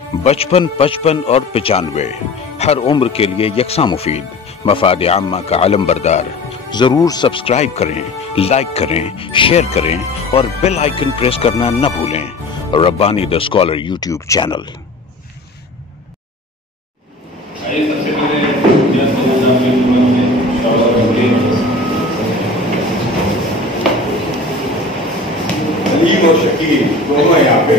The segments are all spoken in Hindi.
55, 55 और 95 हर उम्र के लिए यकसा मुफीद, मफाद आम्मा का आलम बरदार। जरूर सब्सक्राइब करें, लाइक करें, शेयर करें और बेल आइकन प्रेस करना न भूलें। Rabbani the scholar YouTube channel. सबसे पहले अलीम और शकील दोनों है यहाँ पे।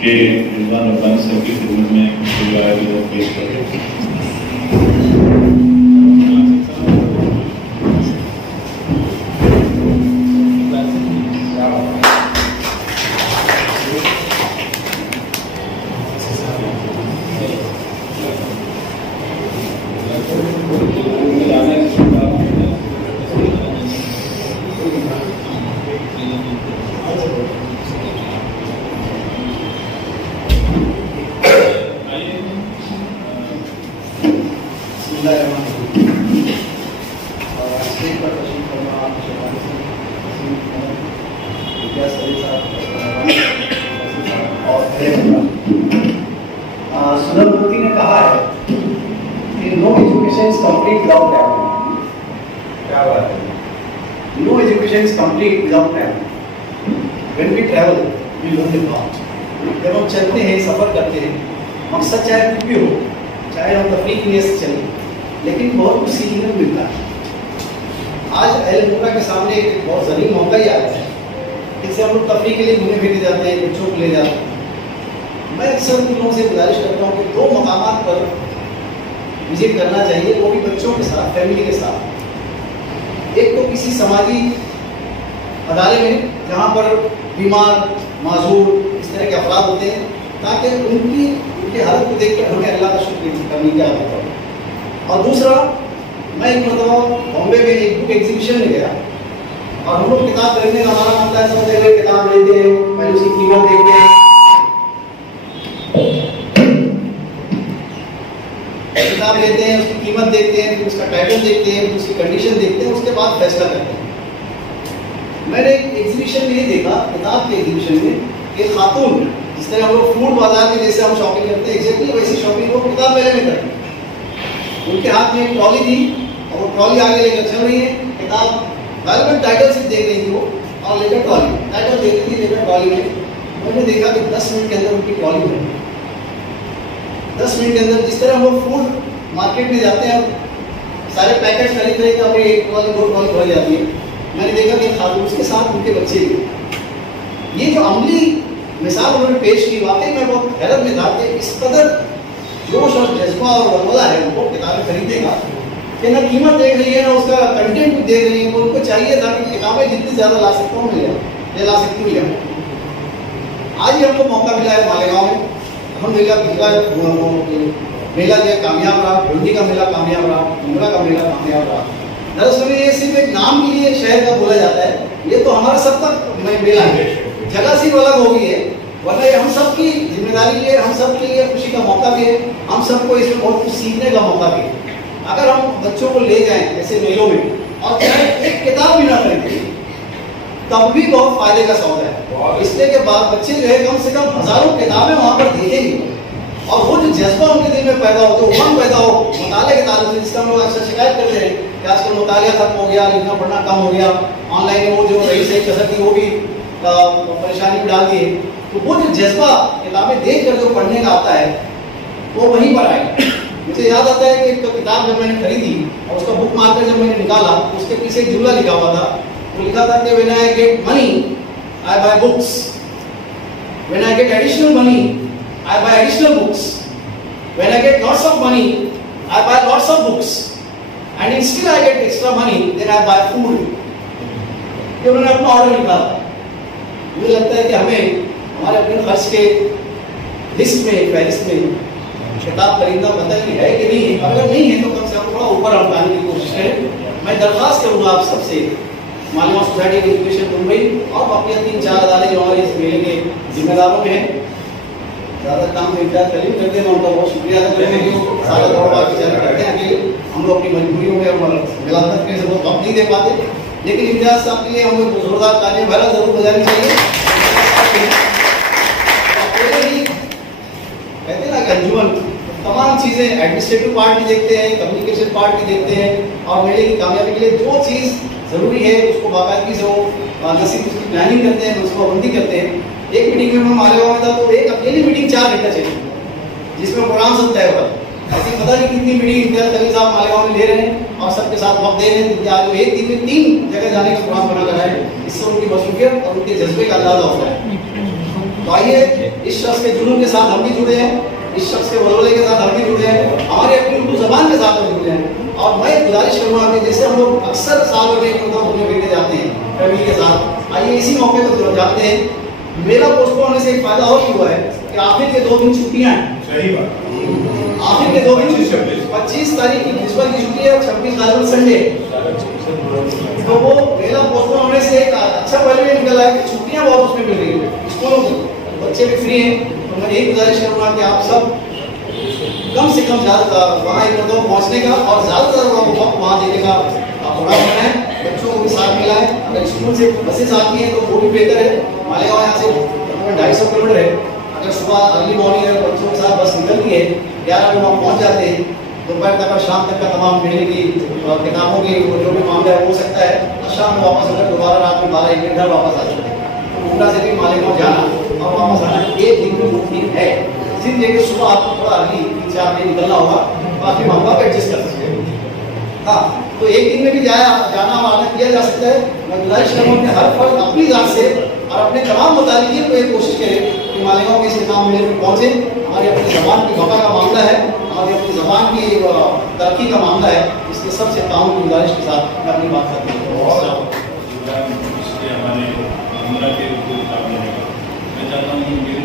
के रिजवान रब्बानी साहब की खिदमत में पेश करें। सुंदरमूर्ति ने कहा है कि no education is complete without travelling. क्या बात है? No education is complete without travelling. When we travel we learn the path. जब हम चलते हैं, सफर करते हैं, मकसद चाहे कुछ भी हो, चाहे हम तफरीह के लिए चलें, लेकिन बहुत कुछ सीखने को मिलता है। आज अहल के सामने एक बहुत ज़रूरी मौका ही आया है, इससे हम लोग तफरीह के लिए घूमने फिरने जाते हैं, बच्चों को ले जाते हैं। मैं अक्सर उन लोगों से गुजारिश करता हूँ कि 2 मकामात पर विजिट करना चाहिए, वो भी बच्चों के साथ, फैमिली के साथ। एक तो किसी समाजी अदारे में जहाँ पर बीमार, माजूर इस तरह के अफराद होते हैं, ताकि उनकी हालत को देख कर हमें अल्लाह का शुक्र करने की आदत पड़े। और दूसरा, मैं एक मरतबा बॉम्बे में एक बुक एग्जीबिशन में गया और हम लोग किताब खरीदने का हमारा मतलब है, सब जगह किताब लेते हैं, पहले उसकी कीमत देखते हैं, किताब लेते हैं, उसकी कीमत देखते हैं, फिर उसका टाइटल देखते हैं, उसकी कंडीशन देखते हैं, उसके बाद फैसला करते हैं। मैंने एक एग्जीबिशन में ये देखा, किताब के एग्जीबिशन में, कि खातून जिस तरह हम लोग फूड बाजार में जैसे हम शॉपिंग करते हैं, एग्जैक्टली वैसी शॉपिंग वो किताब मेले में करते हैं। उनके हाथ में एक ट्रॉली थी और वो ट्रॉली आगे लेकर चल रही है, किताब गालिबन टाइटल सिर्फ देख रही थी वो, और लेकर ट्रॉली, टाइटल देख रही थी लेकर ट्रॉली में। मैंने देखा कि 10 मिनट के अंदर उनकी ट्रॉली बनी। 10 मिनट के अंदर, जिस तरह हम लोग फूड मार्केट में जाते हैं, सारे पैकेट खरीद रहे थे, हमें 1 ट्रॉली 2 ट्रॉली भर जाती है। मैंने देखा कि खातून, उसके साथ उनके बच्चे भी। ये जो अमली मिसाल उन्होंने पेश की, वाकई मैं बहुत हैरत में था कि इस कदर जोश और जज्बा और वलवला है उनको किताबें खरीदने का, कि ना कीमत देख रही है, ना उसका कंटेंट भी देख रही है। उनको चाहिए था कि किताबें जितनी ज़्यादा ला सकता हूँ मैं ला सकती हूँ। आज ही हमको मौका मिला है मालेगांव में, अल्हम्दुलिल्लाह मेला जो है कामयाब रहा, होली का मेला कामयाब रहा, उमरा का मेला कामयाब रहा। दरअसल ये सिर्फ एक नाम के लिए शहर का बोला जाता है, ये तो हमारा सबका मेला है, जगह सिर्फ अलग हो गई है, वरना ये हम सब की जिम्मेदारी है, हम सब के लिए खुशी का मौका भी है, हम सबको इसमें बहुत कुछ सीखने का मौका भी है। अगर हम बच्चों को ले जाएं ऐसे मेलों में और चाहे एक किताब भी ना खरीदें, तब भी बहुत फायदे का सौदा है। इसलिए के बाद बच्चे जो है कम से कम हजारों किताबें वहाँ पर देखेंगे, और वो जो जज्बा उनके दिल में पैदा हो, तो उमंग पैदा हो मुताले के ताल्लुक से, जिसका हम लोग अक्सर शिकायत करते हैं कि आजकल मुतालिया खत्म हो गया, लिखना पढ़ना कम हो गया, ऑनलाइन वो जो रही सही कसर थी वो भी परेशानी में डाल दी है। तो वो जो जज्बा किताबें देख कर जो पढ़ने का आता है, वो वहीं पर आए। मुझे याद आता है कि एक किताब जब मैंने खरीदी और उसका बुक मार्कर जब मैंने निकाला, उसके पीछे एक जुमला लिखा हुआ था। वो लिखा था कि when I get money I buy books, when I get additional money I buy additional books. When I get lots of money, I buy lots of books, and still I get extra money, then I buy food. ये उन्होंने अपना ऑर्डर निकाला। मुझे लगता है कि हमें हमारे अपने खर्च के लिस्ट में, फहरिस्त में किताब खरीदना पता नहीं है कि नहीं, अगर नहीं है तो कम से कम थोड़ा ऊपर हम लाने की कोशिश करें। मैं दरख्वास्त करूँगा आप सबसे, Malia society of education Mumbai और बाकी 3-4 अदालतें जो हमारे इस मेले के जिम्मेदारों में हैं, ज़्यादा काम में इम्तियाज़ कलीम करते हैं, मैं उनका बहुत शुक्रिया अदा करेंगे कि वो सारा दौड़ विचार करते हैं कि हम लोग अपनी मजबूरियों में मिलावट करने से बहुत वक्त नहीं दे पाते, लेकिन इम्तियाज़ साहब के लिए हमें जोरदार तालियां भरा जरूर बजानी चाहिए। कहते हैं ना कि अंजुमन तमाम चीज़ें एडमिनिस्ट्रेटिव पार्ट भी देखते हैं, कम्युनिकेशन पार्ट भी देखते हैं, और मेले की कामयाबी के लिए जो चीज़ ज़रूरी है उसको बाकायदगी से वो नसीब उसकी प्लानिंग करते हैं, मनसूबाबंदी करते हैं। एक मीटिंग में मैं मालेगांव में था तो एक अकेली मीटिंग 4 घंटा चली, जिसमें प्रोग्राम सब तय हुआ। ऐसी पता नहीं कितनी मीटिंग इम्तियाज़ खलील साहब मालेगांव में ले रहे हैं और सबके साथ वक्त दे रहे हैं कि आज वो एक दिन में 3 जगह जाने का प्रोग्राम बना कर आए। इससे उनकी मसरूफियत और उनके जज्बे का अंदाजा होता है। तो आइए इस शख्स के जुनून के साथ हम भी जुड़े हैं, इस शख्स के वलोले के साथ हम भी जुड़े हैं, हमारी अपनी उर्दू ज़बान के साथ हम जुड़े हैं। और मैं गुजारिश करूँगा कि जैसे हम लोग अक्सर साल में एक मरतबा घूमने फिरने जाते हैं फैमिली के साथ, आइए इसी मौके पर जाते हैं। मेरा पोस्टपोन होने से एक फायदा और हुआ है कि आखिर के 2 दिन छुट्टियाँ हैं। सही बात, आखिर के 2 दिन 25 तारीख की क्रिसमस की छुट्टी है और 26 तारीख संडे, तो वो मेरा पोस्टपोन होने से एक अच्छा पहलू ये निकला है कि छुट्टियां बहुत उसमें मिल रही है स्कूलों की, बच्चे भी फ्री हैं। तो मैं यही गुजारिश करूँगा कि आप सब कम से कम ज़्यादा वहाँ एक मरतबा पहुँचने का और ज़्यादातर वक्त वहाँ देने का प्रोग्राम बनाएं, बच्चों को भी साथ मिलाएं। अगर स्कूल से बसेस आती हैं तो वो भी बेहतर है। मालेगांव यहाँ से 250 किलोमीटर है, अगर सुबह अर्ली मॉर्निंग अगर बच्चों के साथ बस निकलती है 11 बजे वहाँ पहुँच जाते हैं, दोपहर तक और शाम तक का तमाम मेले की किताबों की जो भी मामला है हो सकता है, और शाम में वापस अगर दोबारा रात में 12-1 घर वापस आ सकते हैं। तो उमरा से भी मालेगांव जाना और वापस आना एक दिन में मुमकिन है। सिर्फ लेकिन सुबह आपको थोड़ा अर्ली 3-4 बजे निकलना होगा, बाकी मामला आप एडजस्ट कर सकते हैं। हाँ, तो एक दिन में भी जाना और आना किया जा सकता है। मैं गुजारिश करूँगा कि हर फर्द अपनी जात से और अपने तमाम मुतालिकीन को एक कोशिश करें कि मालेगांव के इस इनाम मेले में पहुँचे। हमारी अपनी ज़बान की बका का मामला है, हमारी अपनी ज़बान की तरक्की का मामला है, इसलिए सबसे ताउन की गुजारिश के साथ मैं अपनी बात करती हूँ। मैं चाहता हूँ कि मेरे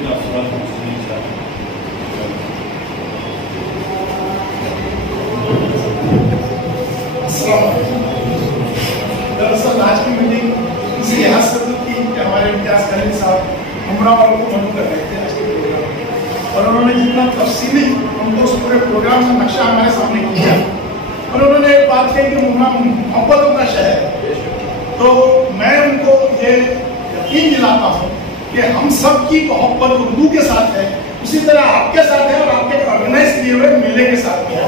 सवाल दरअसल आज की मीटिंग इसी लिहाज से की कि हमारे इम्तियाज़ खलील साहब उमरा वालों को मदद कर रहे थे आज के प्रोग्राम में, और उन्होंने जितना तफसीली हमको उस पूरे प्रोग्राम का नक्शा हमारे सामने किया, और उन्होंने एक बात कही कि उमरा मोहब्बतों का शहर है। तो मैं उनको ये यकीन दिलाता हूँ कि हम सब की मोहब्बत उर्दू के साथ है, उसी तरह आपके साथ है और आपके ऑर्गेनाइज किए हुए मेले के साथ है।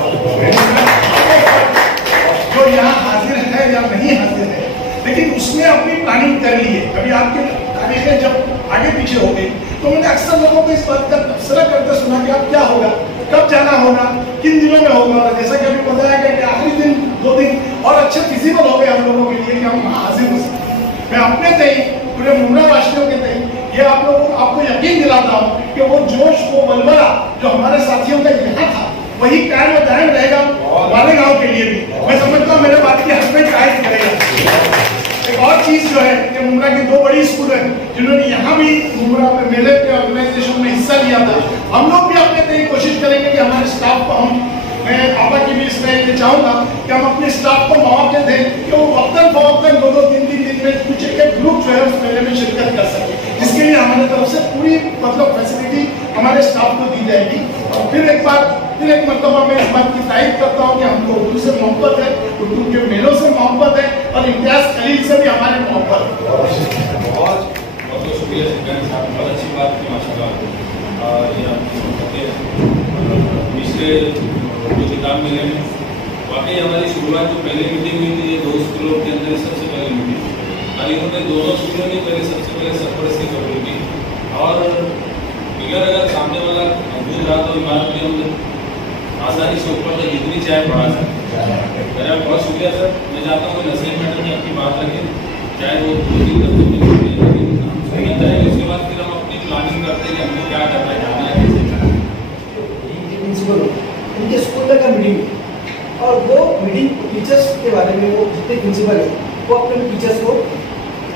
जो यहाँ हाजिर है या नहीं हाजिर है, लेकिन उसने अपनी प्लानिंग कर ली है। कभी आपकी तारीखें जब आगे पीछे हो गई तो मैंने अक्सर लोगों को इस बात का तबसरा करते सुना कि अब क्या होगा, कब जाना होगा, किन दिनों में होगा। जैसा कि अभी बताया गया कि आखिरी दिन 2 दिन और अच्छे फिजिबल हो गए हम लोगों के लिए कि हम हाजिर हो सकते। मैं अपने तय पूरे मुमरा वासियों के तय ये आप लोगों को आपको यकीन दिलाता हूँ कि वो जोश, वो बलबला जो हमारे साथियों का यहाँ था वही कायम व दायम रहेगा मालेगांव के लिए भी। मैं समझता हूँ मेरे बात की हद में कायद करेगा। एक और चीज जो है कि मुमरा की 2 बड़ी स्कूल है जिन्होंने यहाँ भी मुमरा पे मेले के ऑर्गेनाइजेशन में हिस्सा लिया था। हम लोग भी अपने तय कोशिश करेंगे कि हमारे स्टाफ को मैं आपा की भी इसमें ये चाहूँगा कि हम अपने स्टाफ को मौके दें कि वो वक्तन फवक्तन 2-2-3 दिन में कुछ एक ग्रुप जो है उस मेले में शिरकत कर सके, जिसके लिए हमारे तरफ से पूरी फैसिलिटी हमारे स्टाफ को दी जाएगी। और फिर एक मरतबा मैं इस बात की तारीफ करता हूँ कि हमको उर्दू से मोहब्बत है, उर्दू के मेलों से मोहब्बत है, और इम्तियाज़ खलील से भी हमारी मोहब्बत है। बहुत शुक्रिया साहब, बहुत अच्छी बात की माशाल्लाह। पिछले जो किताब मेले में वाकई हमारी शुरुआत जो पहली मीटिंग हुई थी ये 2 स्कूलों के अंदर सबसे पहली मीटिंग, और इन्होंने दोनों स्कूलों ने पहले सबसे पहले सरपरस्ती की कबूल की, और फिगर अगर सामने वाला मजबूत रहा तो इमारत में हम आसानी से ऊपर तक जितनी चाहे बढ़ा सकते। मेरा बहुत शुक्रिया सर। मैं चाहता हूँ नसीम मैडम ने अपनी बात रखें, चाहे वो 2-3 दफ्तर में सुनना चाहिए, उसके बाद फिर हम अपनी प्लानिंग करते हैं कि हमने क्या करना है, जाना है, कैसे करना है। उनके स्कूल में क्या मीटिंग हुई और वो मीटिंग टीचर्स के बारे में, वो जितने प्रिंसिपल है वो अपने टीचर्स को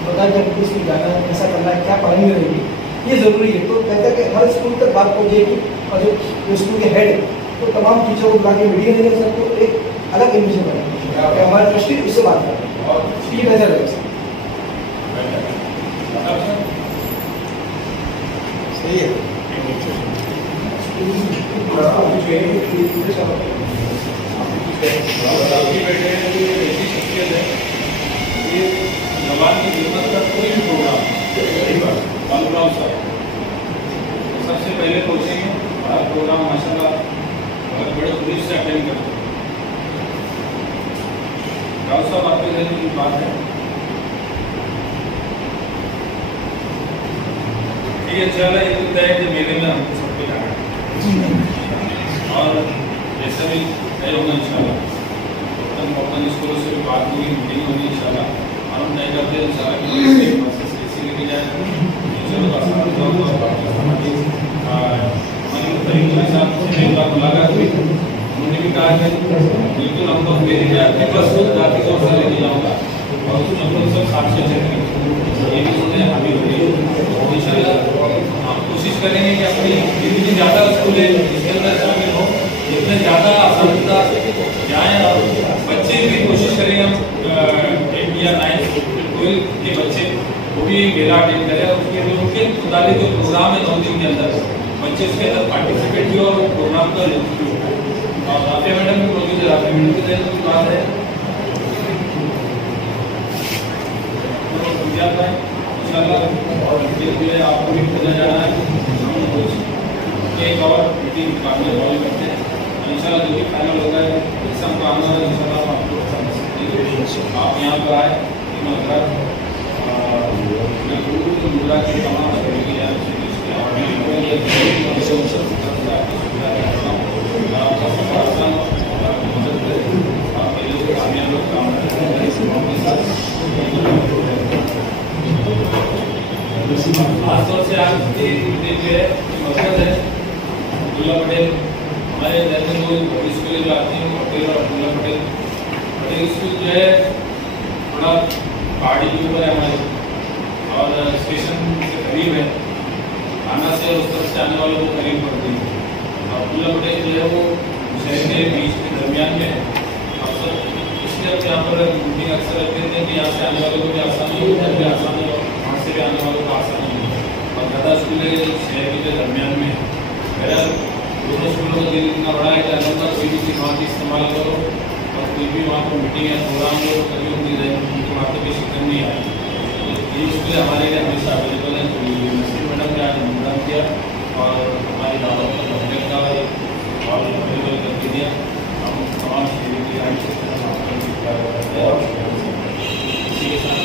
बताया कि इसमें जाना है, कैसा करना है, क्या पढ़ाई रहेगी, ये ज़रूरी है। तो कहते हैं कि हर स्कूल तक बात पहुँचेगी और जो स्कूल के हेड है तो तमाम टीचरों को बुला के मीटिंग देंगे सर, तो एक अलग इन्विजन बनेगा। हमारे ट्रस्टी उससे बात करें और ये बेहतर रहेगा सर। सही है। जवान की खिदमत का कोई भी प्रोग्राम सबसे पहले पहुँचेंगे। हर प्रोग्राम माशाल्लाह अगर बड़े खुशी से अटेंड करते हैं। राव साहब आपके घर की बात है ये इंशाल्लाह ये होता है कि मेले में हमको सबको जाना है और जैसा भी तय होगा इंशाल्लाह तब अपन स्कूलों से भी बात होगी, मीटिंग होगी इंशाल्लाह और हम तय करते हैं इंशाल्लाह प्रोसेस कैसे लेके जाएगा। मुलाकात हुई, उन्होंने भी कहा कि बिल्कुल हम लोग मेरे अपने पास जाति तौर से लेके जाऊँगा और उसमें हम लोग सब साथ से चलेंगे। ये भी उन्होंने हमें बोली इंशाल्लाह हम कोशिश करेंगे कि अपनी जितनी ज़्यादा स्कूल है इसके अंदर शामिल हो, जितने ज़्यादा असुविधा जाएँ और बच्चे भी कोशिश करेंगे हम 8 या 9 12 के बच्चे वो भी मेला अटेंड करें और उसके जो उनके मुताबिक जो प्रोग्राम है 9 दिन के अंदर बच्चे उसके अंदर पार्टिसिपेट भी और प्रोग्राम का लुत्फ भी हो। और राफिया मैडम भी मौजूद है, राफिया मैडम की तरह की बात है इंशाल्लाह और इसके आपको भी खोजा जाना है। हम एक और मीटिंग काफी फॉलो करते हैं इंशाल्लाह जो भी फाइनल होगा एग्जाम का आना है इंशाल्लाह आप यहाँ पर आए खासतौर से आज जो है मकसद है अब्दुल्ला पटेल हमारे जैसे लोग स्कूल जो आती हैं पटेल और अब्दुल्ला पटेल स्कूल जो है थोड़ा पहाड़ी के ऊपर है हमारे और स्टेशन से करीब है, थाना से उस तरफ से आने वालों को करीब पड़ती है। अब्दुल्ला पटेल जो है वो शहर के बीच के दरमियान में अक्सर इसलिए अब यहाँ पर मीटिंग अक्सर रखते हैं कि यहाँ से आने वालों को भी आसानी हो, इधर भी आसानी हो, वहाँ से भी आने वालों को आसानी हो और ज़्यादा स्कूल शहर के दरमियान में है। दोनों स्कूलों का दिल इतना बड़ा है कि अलग कोई भी चीज़ वहाँ की इस्तेमाल करो और कोई भी वहाँ पर मीटिंग या प्रोग्राम हो कभी उनकी उनकी वहाँ पर कोई शिकन नहीं आए। ये स्कूल हमारे लिए हमेशा अवेलेबल है। तो ये नसीर मैडम ने आज निमंत्रण किया और हमारी दावत का होटल का हॉल अवेलेबल करके दिया। हम तमाम शहरी की राइट से इसी के साथ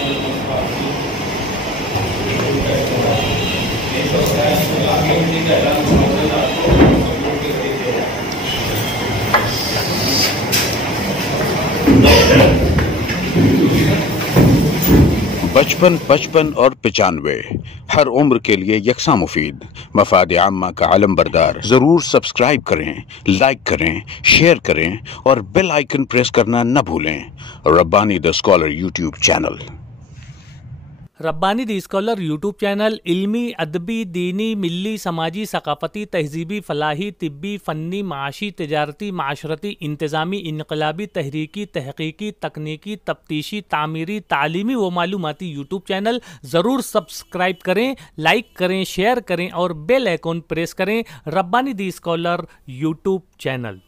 आगे मीटिंग का ऐलान बचपन 55 और 95 हर उम्र के लिए यकसा मुफीद मफाद आम्मा का आलम बरदार। जरूर सब्सक्राइब करें, लाइक करें, शेयर करें और बेल आइकन प्रेस करना न भूलें। Rabbani the scholar YouTube channel. Rabbani the scholar YouTube channel इल्मी, अदबी, दीनी, मिल्ली, समाजी, सकाफती, तहजीबी, फलाही, तिब्बी, फ़न्नी, माशी, तिजारती, माशरती, इंतज़ामी, इनकलाबी, तहरीकी, तहकीकी, तकनीकी, तफ्तीशी, तामीरी, तालीमी व मालूमाती यूट्यूब चैनल। ज़रूर सब्सक्राइब करें, लाइक करें, शेयर करें और बेल आइकन प्रेस करें। Rabbani the scholar YouTube channel.